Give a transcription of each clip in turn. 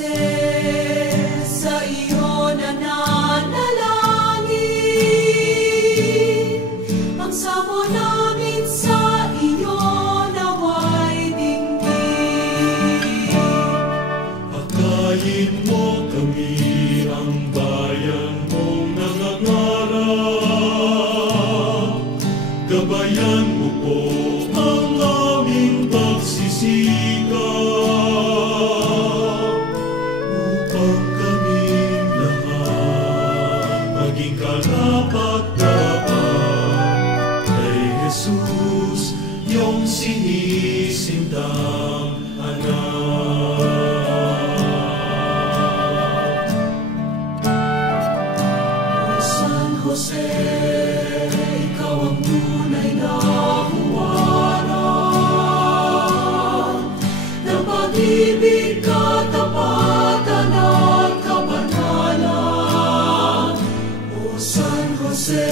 Jose, sa iyo nananalangin, ang samo namin sa iyo naway dinggin. Akayin mo kami, ang bayan mong nangangarap, gabayan mo po ang aming pagsisikap, upang kaming lahat maging karapat-dapat kay Jesus, iyong sinisintang anak. O San Jose, ikaw ang tunay na huwaran ng pag-ibig, katapatan at kabanalan. O San Jose,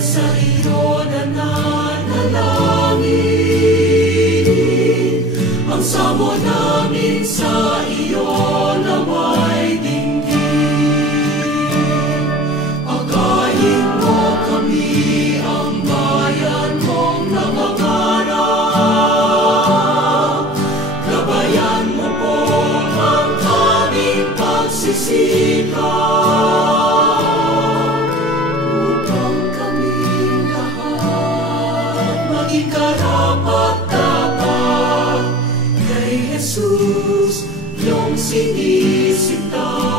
sa iyo nananalangin, ang samo namin sa iyo naway dinggin. Pagkain mo kami, ang bayan mong nangangarap, gabayan mo po ang aming pagsisikap, upang kaming lahat maging karapat-dapat kay Jesus, iyong sinisinta.